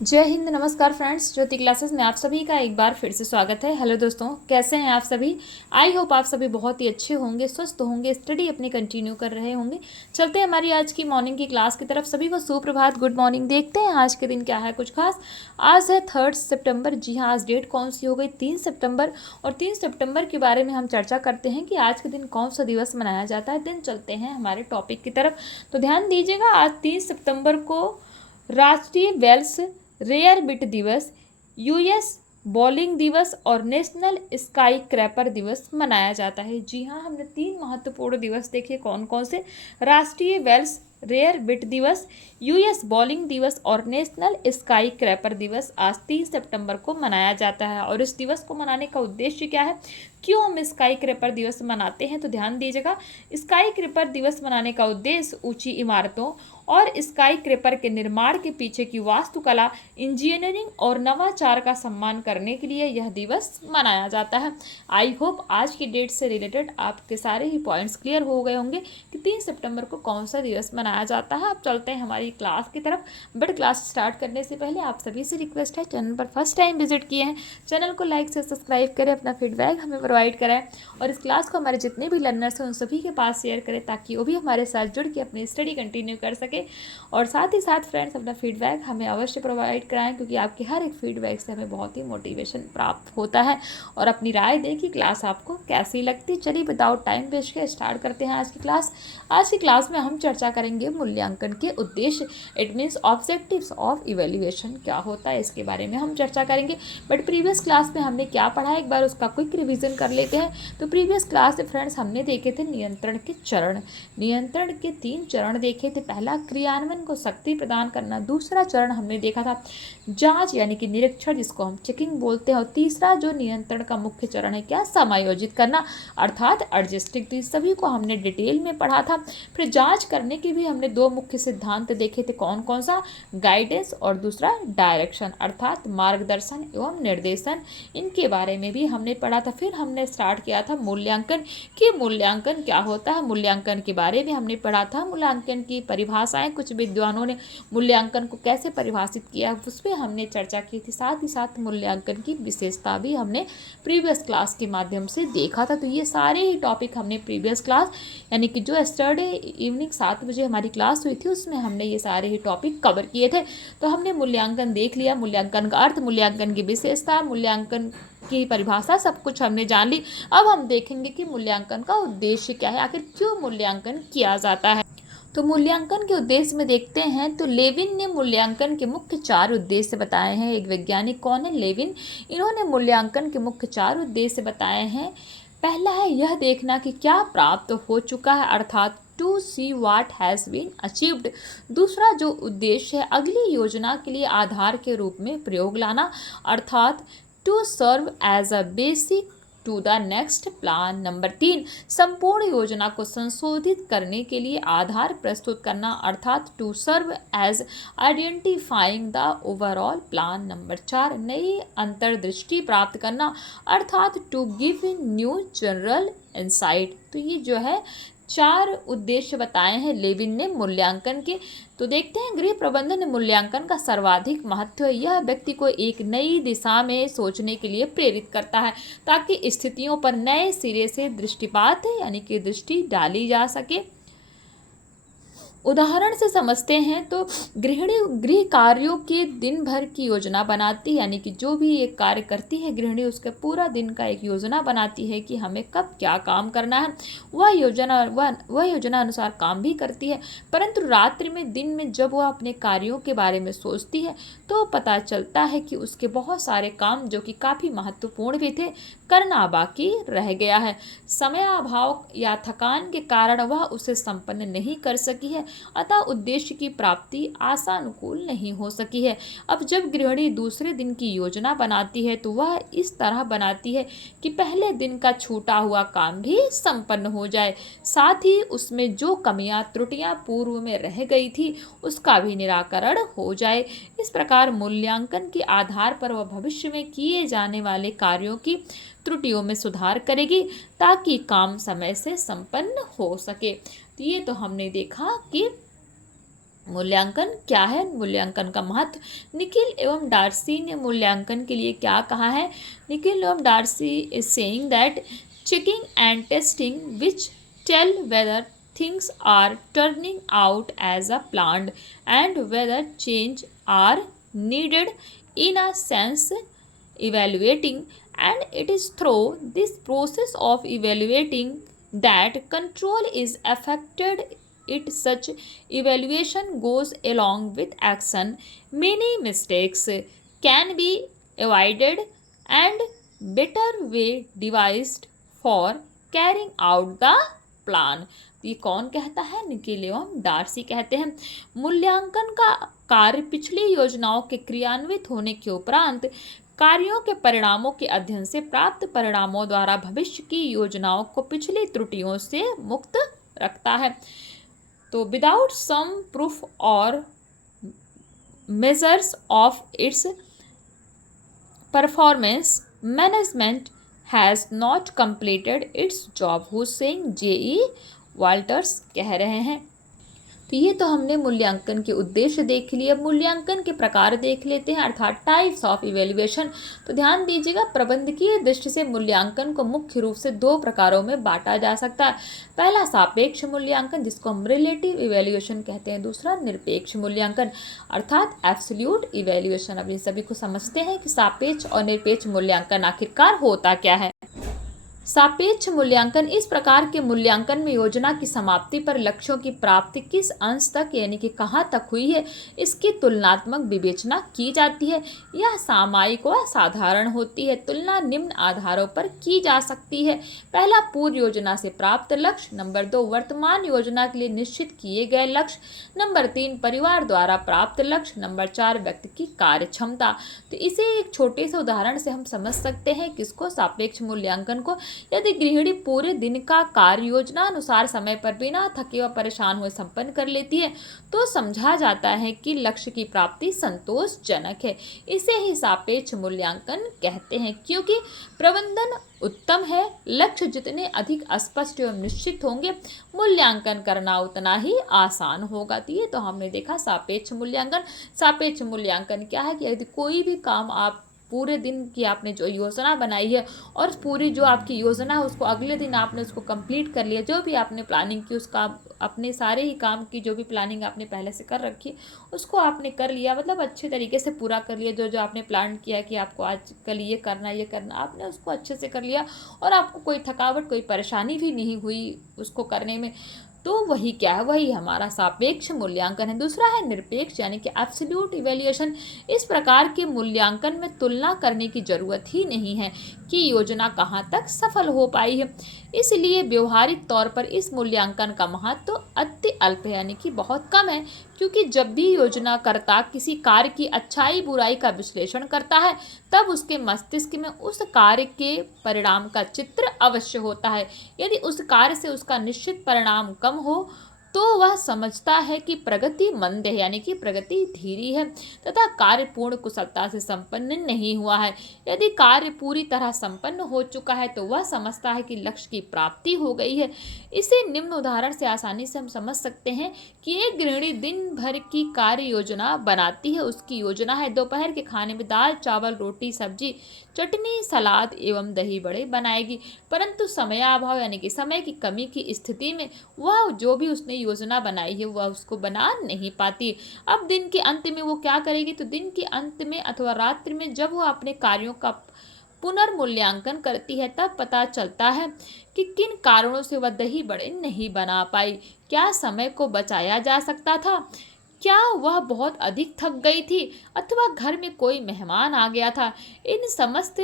जय हिंद। नमस्कार फ्रेंड्स, ज्योति क्लासेस में आप सभी का एक बार फिर से स्वागत है। हेलो दोस्तों, कैसे हैं आप सभी। आई होप आप सभी बहुत ही अच्छे होंगे, स्वस्थ होंगे, स्टडी अपनी कंटिन्यू कर रहे होंगे। चलते हैं हमारी आज की मॉर्निंग की क्लास की तरफ। सभी को सुप्रभात, गुड मॉर्निंग। देखते हैं आज के दिन क्या है कुछ खास। आज है 3 सितंबर। जी हाँ, आज डेट कौन सी हो गई, 3 सितंबर। और 3 सितंबर के बारे में हम चर्चा करते हैं कि आज के दिन कौन सा दिवस मनाया जाता है। दिन चलते हैं हमारे टॉपिक की तरफ। तो ध्यान दीजिएगा, आज 3 सितंबर को राष्ट्रीय वेल्स रेयर बिट दिवस, यूएस बॉलिंग दिवस और नेशनल स्काई क्रैपर दिवस मनाया जाता है। जी हाँ, हमने 3 महत्वपूर्ण दिवस देखे। कौन कौन से। राष्ट्रीय वेल्स रेयर बिट दिवस, यूएस बॉलिंग दिवस और नेशनल स्काई क्रैपर दिवस आज 3 सितंबर को मनाया जाता है। और इस दिवस को मनाने का उद्देश्य क्या है, क्यों हम स्काई क्रैपर दिवस मनाते हैं, तो ध्यान दीजिएगा। स्काई क्रैपर दिवस मनाने का उद्देश्य ऊंची इमारतों और स्काई क्रैपर के निर्माण के पीछे की वास्तुकला, इंजीनियरिंग और नवाचार का सम्मान करने के लिए यह दिवस मनाया जाता है। आई होप आज की डेट से रिलेटेड आपके सारे ही पॉइंट्स क्लियर हो गए होंगे कि 3 सितंबर को कौन सा दिवस मनाया जाता है। अब चलते हैं हमारी क्लास की तरफ। बट क्लास स्टार्ट करने से पहले आप सभी से रिक्वेस्ट है, चैनल पर फर्स्ट टाइम विजिट किए हैं, चैनल को लाइक से सब्सक्राइब करें, अपना फीडबैक हमें प्रोवाइड कराएं और इस क्लास को हमारे जितने भी लर्नर्स हैं उन सभी के पास शेयर करें ताकि वो भी हमारे साथ जुड़ के अपनी स्टडी कंटिन्यू कर सके। और साथ ही साथ फ्रेंड्स, अपना फीडबैक हमें अवश्य प्रोवाइड कराएं क्योंकि आपके हर एक फीडबैक से हमें बहुत ही मोटिवेशन प्राप्त होता है। और अपनी राय दें कि क्लास आपको कैसी लगती। चलिए विदाउट टाइम वेस्ट के स्टार्ट करते हैं आज की क्लास। आज की क्लास में हम चर्चा करेंगे मूल्यांकन के उद्देश्य, it means objectives of evaluation क्या होता है, इसके बारे में हम चर्चा करेंगे। बट प्रीवियस क्लास में हमने क्या पढ़ा है, एक बार उसका क्विक रिवीजन कर लेते हैं। तो प्रीवियस क्लास में फ्रेंड्स हमने देखे थे नियंत्रण के चरण। नियंत्रण के 3 चरण देखे थे। पहला, क्रियान्वयन को शक्ति प्रदान करना। दूसरा चरण हमने देखा था जांच यानी कि निरीक्षण, जिसको हम चेकिंग बोलते हैं। और तीसरा जो नियंत्रण का मुख्य चरण है, क्या, समायोजित करना अर्थात एडजस्टिंग। तो इस सभी को हमने डिटेल में पढ़ा था। फिर जांच करने के भी हमने 2 मुख्य सिद्धांत देखे थे। कौन कौन सा, गाइडेंस और दूसरा डायरेक्शन अर्थात मार्गदर्शन एवं निर्देशन। इनके बारे में भी हमने पढ़ा था। फिर हमने स्टार्ट किया था मूल्यांकन कि मूल्यांकन क्या होता है, मूल्यांकन के बारे में हमने पढ़ा था। मूल्यांकन की परिभाषाएं, कुछ विद्वानों ने मूल्यांकन को कैसे परिभाषित किया उस पर हमने चर्चा की थी। साथ ही साथ मूल्यांकन की विशेषता भी हमने प्रीवियस क्लास के माध्यम से देखा था। तो ये सारे ही टॉपिक हमने प्रीवियस क्लास यानी कि जो यस्टरडे इवनिंग 7 बजे हमारी क्लास हुई थी उसमें हमने ये सारे ही टॉपिक कवर किए थे। तो हमने मूल्यांकन देख लिया, मूल्यांकन का अर्थ, मूल्यांकन की विशेषता, मूल्यांकन की परिभाषा, सब कुछ हमने जान ली। अब हम देखेंगे कि मूल्यांकन का उद्देश्य क्या है, आखिर क्यों मूल्यांकन किया जाता है। तो मूल्यांकन के उद्देश्य में देखते हैं तो लेविन ने मूल्यांकन के मुख्य 4 उद्देश्य बताए हैं। एक वैज्ञानिक कौन है, लेविन। इन्होंने मूल्यांकन के मुख्य 4 उद्देश्य बताए हैं। पहला है यह देखना कि क्या प्राप्त हो चुका है अर्थात to see what has been achieved. दूसरा जो उद्देश्य है, अगली योजना के लिए आधार के रूप में प्रयोग लाना अर्थात to serve as a basic to the next plan. Number 3, संपूर्ण योजना को संशोधित करने के लिए आधार प्रस्तुत करना अर्थात to serve as identifying the overall plan. Number 4, नई अंतर्दृष्टि प्राप्त करना अर्थात to give new general insight. तो ये जो है 4 उद्देश्य बताए हैं लेविन ने मूल्यांकन के। तो देखते हैं, गृह प्रबंधन मूल्यांकन का सर्वाधिक महत्व है। यह व्यक्ति को एक नई दिशा में सोचने के लिए प्रेरित करता है ताकि स्थितियों पर नए सिरे से दृष्टिपात यानी कि दृष्टि डाली जा सके। उदाहरण से समझते हैं तो गृहिणी गृह कार्यों के दिन भर की योजना बनाती है, यानी कि जो भी एक कार्य करती है गृहिणी उसके पूरा दिन का एक योजना बनाती है कि हमें कब क्या काम करना है। वह योजना अनुसार काम भी करती है, परंतु रात्रि में, दिन में जब वह अपने कार्यों के बारे में सोचती है तो पता चलता है कि उसके बहुत सारे काम जो कि काफ़ी महत्वपूर्ण भी थे करना बाकी रह गया है। समय अभाव या थकान के कारण वह उसे संपन्न नहीं कर सकी है, अतः उद्देश्य की प्राप्ति आशानुकूल नहीं हो सकी है। अब जब गृहिणी दूसरे दिन की योजना बनाती है तो वह इस तरह बनाती है कि पहले दिन का छूटा हुआ काम भी संपन्न हो जाए, साथ ही उसमें जो कमियां त्रुटियां पूर्व में रह गई थी उसका भी निराकरण हो जाए। इस प्रकार मूल्यांकन के आधार पर वह भविष्य में किए जाने वाले कार्यों की त्रुटियों में सुधार करेगी ताकि काम समय से संपन्न हो सके। तो ये तो हमने देखा कि मूल्यांकन क्या है, मूल्यांकन का महत्व। निखिल एवं डार्सी ने मूल्यांकन के लिए क्या कहा है। निखिल एवं Darcy is saying that checking and testing which tell whether things are turning out as a planned and whether change are needed in a sense evaluating, and it is through this process of evaluating that control is affected. It such evaluation goes along with action. Many mistakes can be avoided and better way devised for carrying out the plan. ये कौन कहता है, निखिल एवं Darcy कहते हैं। मूल्यांकन का कार्य पिछली योजनाओं के क्रियान्वित होने के उपरांत कार्यों के परिणामों के अध्ययन से प्राप्त परिणामों द्वारा भविष्य की योजनाओं को पिछली त्रुटियों से मुक्त रखता है। तो विदाउट सम प्रूफ और measures of its performance management has not completed it's job. Hussain J.E. Walters कह रहे हैं। तो ये तो हमने मूल्यांकन के उद्देश्य देख लिए। मूल्यांकन के प्रकार देख लेते हैं, अर्थात टाइप्स ऑफ इवेल्युएशन। तो ध्यान दीजिएगा, प्रबंधकीय दृष्टि से मूल्यांकन को मुख्य रूप से दो प्रकारों में बांटा जा सकता है। पहला सापेक्ष मूल्यांकन, जिसको हम रिलेटिव इवेल्युएशन कहते हैं। दूसरा निरपेक्ष मूल्यांकन अर्थात एब्सोल्यूट इवेल्युएशन। अब ये सभी को समझते हैं कि सापेक्ष और निरपेक्ष मूल्यांकन आखिरकार होता क्या है। सापेक्ष मूल्यांकन इस प्रकार के मूल्यांकन में योजना की समाप्ति पर लक्ष्यों की प्राप्ति किस अंश तक यानी कि कहाँ तक हुई है, इसकी तुलनात्मक विवेचना की जाती है। यह सामयिक व साधारण होती है। तुलना निम्न आधारों पर की जा सकती है। पहला, पूर्व योजना से प्राप्त लक्ष्य। नंबर 2, वर्तमान योजना के लिए निश्चित किए गए लक्ष्य। नंबर 3, परिवार द्वारा प्राप्त लक्ष्य। नंबर 4, व्यक्ति की कार्य क्षमता। तो इसे एक छोटे से उदाहरण से हम समझ सकते हैं किसको, सापेक्ष मूल्यांकन को। यदि गृहिणी पूरे दिन का कार्य योजना अनुसार समय पर बिना थके व परेशान हुए संपन्न कर लेती है तो समझा जाता है कि लक्ष्य की प्राप्ति संतोषजनक है। इसे ही सापेक्ष मूल्यांकन कहते हैं। क्योंकि प्रबंधन उत्तम है, लक्ष्य जितने अधिक स्पष्ट एवं निश्चित होंगे, मूल्यांकन करना उतना ही आसान होगा। तो ये तो हमने देखा सापेक्ष मूल्यांकन। सापेक्ष मूल्यांकन क्या है कि यदि कोई भी काम आप पूरे दिन की आपने जो योजना बनाई है और पूरी जो आपकी योजना है उसको अगले दिन आपने उसको कंप्लीट कर लिया, जो भी आपने प्लानिंग की उसका अपने सारे ही काम की जो भी प्लानिंग आपने पहले से कर रखी उसको आपने कर लिया, मतलब अच्छे तरीके से पूरा कर लिया। जो जो आपने प्लान किया कि आपको आज कल ये करना आपने उसको अच्छे से कर लिया और आपको कोई थकावट कोई परेशानी भी नहीं हुई उसको करने में। तो वही क्या है, वही हमारा सापेक्ष मूल्यांकन है। दूसरा है निरपेक्ष यानी कि एब्सोल्यूट इवैल्यूएशन। इस प्रकार के मूल्यांकन में तुलना करने की जरूरत ही नहीं है कि योजना कहाँ तक सफल हो पाई है। इसलिए व्यवहारिक तौर पर इस मूल्यांकन का महत्व अति अल्प है यानी कि बहुत कम है। क्योंकि जब भी योजनाकर्ता किसी कार्य की अच्छाई बुराई का विश्लेषण करता है तब उसके मस्तिष्क में उस कार्य के परिणाम का चित्र अवश्य होता है। यदि उस कार्य से उसका निश्चित परिणाम कम हो तो वह समझता है कि प्रगति मंद है यानी कि प्रगति धीरी है तथा कार्य पूर्ण कुशलता से संपन्न नहीं हुआ है। यदि कार्य पूरी तरह संपन्न हो चुका है तो वह समझता है कि लक्ष्य की प्राप्ति हो गई है। इसे निम्न उदाहरण से आसानी से हम समझ सकते हैं कि एक गृहिणी दिन भर की कार्य योजना बनाती है। उसकी योजना है दोपहर के खाने में दाल चावल रोटी सब्जी चटनी सलाद एवं दही बड़े बनाएगी, परंतु समयाभाव यानी कि समय की कमी की स्थिति में वह जो भी उसने योजना बनाई है वह उसको बना नहीं पाती। अब दिन के अंत में वो क्या करेगी, तो दिन के अंत में अथवा रात्रि में जब वो अपने कार्यों का पुनर्मूल्यांकन करती है तब पता चलता है कि किन कारणों से वह दही बड़े नहीं बना पाई। क्या समय को बचाया जा सकता था, क्या वह बहुत अधिक थक गई थी अथवा घर में कोई मेहमान आ गया था। इन समस्त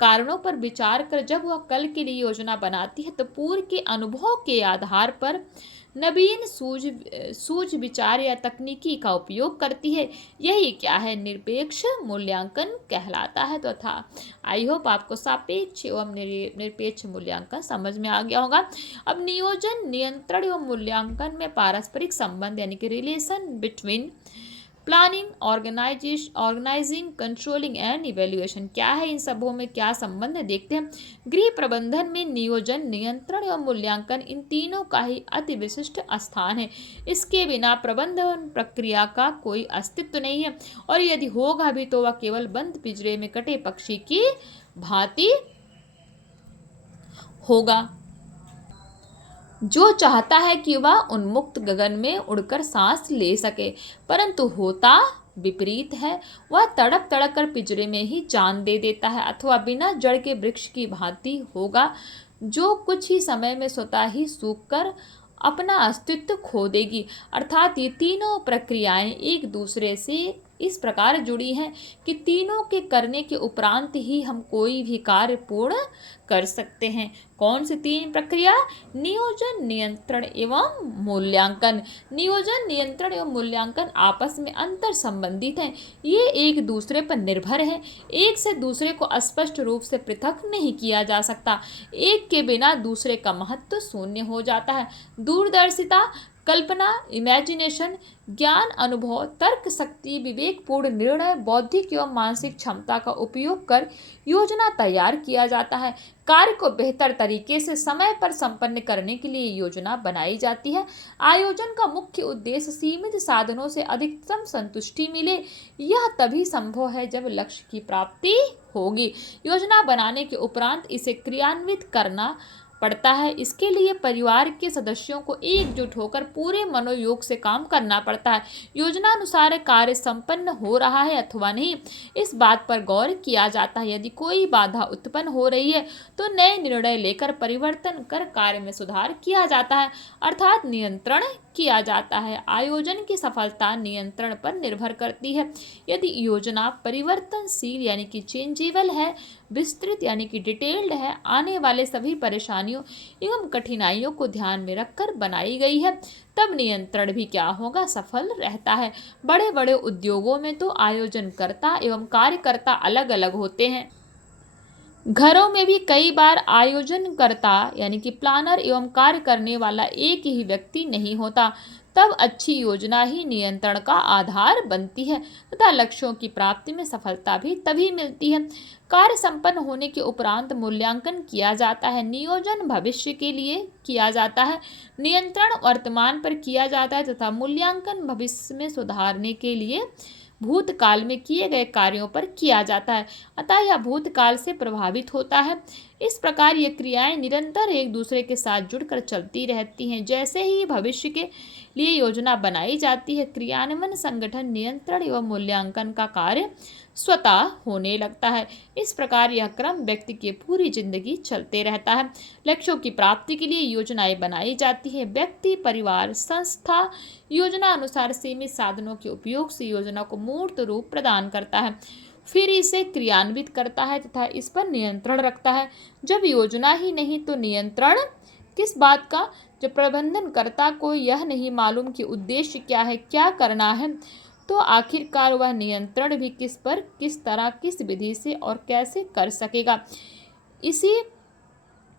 कारणों पर विचार कर जब वह कल के लिए योजना बनाती है तो पूर्व के अनुभव के आधार पर नवीन सूझ विचार या तकनीकी का उपयोग करती है। यही क्या है, निरपेक्ष मूल्यांकन कहलाता है। तो था आई होप आपको सापेक्ष एवं निरपेक्ष मूल्यांकन समझ में आ गया होगा। अब नियोजन नियंत्रण एवं मूल्यांकन में पारस्परिक संबंध यानी कि relation between planning, organising, controlling and evaluation. क्या है इन सबों में क्या संबंध है, देखते हैं। गृह प्रबंधन में नियोजन, नियंत्रण एवं मूल्यांकन इन तीनों का ही अति विशिष्ट स्थान है। इसके बिना प्रबंधन प्रक्रिया का कोई अस्तित्व नहीं है, और यदि होगा भी तो वह केवल बंद पिंजरे में कटे पक्षी की भांति होगा, जो चाहता है कि वह उन्मुक्त गगन में उड़कर सांस ले सके, परंतु होता विपरीत है। वह तड़प तड़प कर पिंजरे में ही जान दे देता है, अथवा बिना जड़ के वृक्ष की भांति होगा, जो कुछ ही समय में स्वतः ही सूख कर अपना अस्तित्व खो देगी। अर्थात ये तीनों प्रक्रियाएं एक दूसरे से इस प्रकार जुड़ी हैं कि तीनों के करने के उपरांत ही हम कोई भी कार्य पूर्ण कर सकते हैं। कौन सी तीन प्रक्रिया? नियोजन, नियंत्रण एवं मूल्यांकन। नियोजन, नियंत्रण एवं मूल्यांकन आपस में अंतर संबंधित हैं। ये एक दूसरे पर निर्भर हैं। एक से दूसरे को स्पष्ट रूप से पृथक नहीं किया जा सकता। एक के बिना दूसरे का महत्व शून्य हो जाता है। दूरदर्शिता, कल्पना, इमेजिनेशन, ज्ञान, अनुभव, तर्क शक्ति, विवेकपूर्ण निर्णय, बौद्धिक एवं मानसिक क्षमता का उपयोग कर योजना तैयार किया जाता है। कार्य को बेहतर तरीके से समय पर संपन्न करने के लिए योजना बनाई जाती है। आयोजन का मुख्य उद्देश्य सीमित साधनों से अधिकतम संतुष्टि मिले। यह तभी संभव है जब लक्ष्य की प्राप्ति होगी। योजना बनाने के उपरांत इसे क्रियान्वित करना पड़ता है। इसके लिए परिवार के सदस्यों को एकजुट होकर पूरे मनोयोग से काम करना पड़ता है। योजनानुसार कार्य संपन्न हो रहा है अथवा नहीं, इस बात पर गौर किया जाता है। यदि कोई बाधा उत्पन्न हो रही है तो नए निर्णय लेकर परिवर्तन कर कार्य में सुधार किया जाता है, अर्थात नियंत्रण किया जाता है। आयोजन की सफलता नियंत्रण पर निर्भर करती है। यदि योजना परिवर्तनशील यानी कि चेंजेबल है, विस्तृत यानी कि डिटेल्ड है, आने वाले सभी परेशानियों एवं कठिनाइयों को ध्यान में रखकर बनाई गई है, तब नियंत्रण भी क्या होगा? सफल रहता है। बड़े बड़े उद्योगों में तो आयोजनकर्ता एवं कार्यकर्ता अलग अलग होते हैं। घरों में भी कई बार आयोजनकर्ता यानी कि प्लानर एवं कार्य करने वाला एक ही व्यक्ति नहीं होता। तब अच्छी योजना ही नियंत्रण का आधार बनती है तथा लक्ष्यों की प्राप्ति में सफलता भी तभी मिलती है। कार्य संपन्न होने के उपरांत मूल्यांकन किया जाता है। नियोजन भविष्य के लिए किया जाता है, नियंत्रण वर्तमान पर किया जाता है तथा मूल्यांकन भविष्य में सुधारने के लिए भूतकाल में किए गए कार्यों पर किया जाता है। अतः यह भूतकाल से प्रभावित होता है। इस प्रकार ये क्रियाएं निरंतर एक दूसरे के साथ जुड़कर चलती रहती हैं। जैसे ही भविष्य के लिए योजना बनाई जाती है, क्रियान्वयन, संगठन, नियंत्रण एवं मूल्यांकन का कार्य स्वतः होने लगता है। इस प्रकार यह क्रम व्यक्ति की पूरी जिंदगी चलते रहता है। लक्ष्यों की प्राप्ति के लिए योजनाएं बनाई जाती है। व्यक्ति, परिवार, संस्था योजना अनुसार सीमित साधनों के उपयोग से योजना को मूर्त रूप प्रदान करता है, फिर इसे क्रियान्वित करता है तथा इस पर नियंत्रण रखता है। जब योजना ही नहीं तो नियंत्रण किस बात का? जब प्रबंधनकर्ता को यह नहीं मालूम कि उद्देश्य क्या है, क्या करना है, तो आखिरकार वह नियंत्रण भी किस पर, किस तरह, किस विधि से और कैसे कर सकेगा। इसी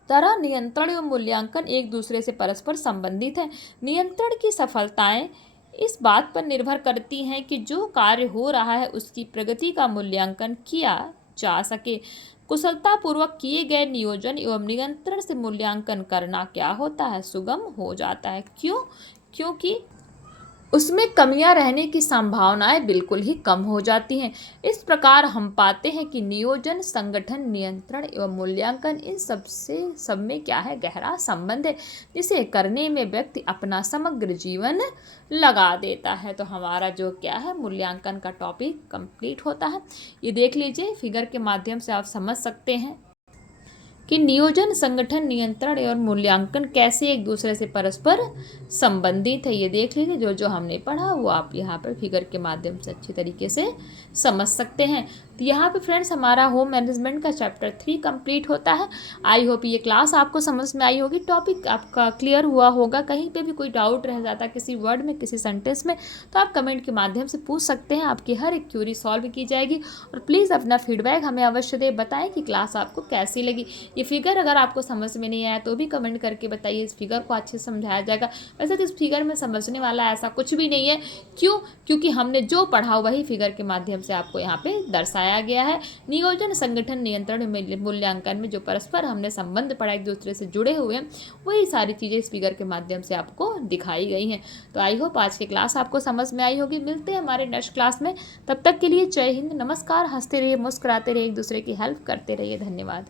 तरह नियंत्रण एवं मूल्यांकन एक दूसरे से परस्पर संबंधित है। नियंत्रण की सफलताएं इस बात पर निर्भर करती हैं कि जो कार्य हो रहा है उसकी प्रगति का मूल्यांकन किया जा सके। कुशलतापूर्वक किए गए नियोजन एवं नियंत्रण से मूल्यांकन करना क्या होता है? सुगम हो जाता है। क्यों? क्योंकि उसमें कमियां रहने की संभावनाएं बिल्कुल ही कम हो जाती हैं। इस प्रकार हम पाते हैं कि नियोजन, संगठन, नियंत्रण एवं मूल्यांकन इन सब में क्या है? गहरा संबंध है, जिसे करने में व्यक्ति अपना समग्र जीवन लगा देता है। तो हमारा जो क्या है, मूल्यांकन का टॉपिक कंप्लीट होता है। ये देख लीजिए, फिगर के माध्यम से आप समझ सकते हैं कि नियोजन, संगठन, नियंत्रण एवं मूल्यांकन कैसे एक दूसरे से परस्पर संबंधित है। ये देख लीजिए, जो जो हमने पढ़ा वो आप यहाँ पर फिगर के माध्यम से अच्छी तरीके से समझ सकते हैं। तो यहाँ पे फ्रेंड्स हमारा होम मैनेजमेंट का चैप्टर 3 कंप्लीट होता है। आई होप ये क्लास आपको समझ में आई होगी, टॉपिक आपका क्लियर हुआ होगा। कहीं पे भी कोई डाउट रह जाता किसी वर्ड में, किसी सेंटेंस में, तो आप कमेंट के माध्यम से पूछ सकते हैं। आपकी हर एक क्यूरी सॉल्व की जाएगी। और प्लीज़ अपना फीडबैक हमें अवश्य दे, बताएं कि क्लास आपको कैसी लगी। ये फिगर अगर आपको समझ में नहीं आया तो भी कमेंट करके बताइए, इस फिगर को अच्छे से समझाया जाएगा। वैसे तो इस फिगर में समझने वाला ऐसा कुछ भी नहीं है। क्यों? क्योंकि हमने जो पढ़ा वही फिगर के माध्यम से आपको यहाँ पे दर्शाया गया है। नियोजन, संगठन, नियंत्रण, मूल्यांकन में जो परस्पर हमने संबंध पढ़ा, एक दूसरे से जुड़े हुए हैं, वही सारी चीज़ें इस फिगर के माध्यम से आपको दिखाई गई हैं। तो आई होप आज की क्लास आपको समझ में आई होगी। मिलते हैं हमारे नेक्स्ट क्लास में, तब तक के लिए जय हिंद, नमस्कार। हंसते रहिए, मुस्कुराते रहिए, एक दूसरे की हेल्प करते रहिए। धन्यवाद।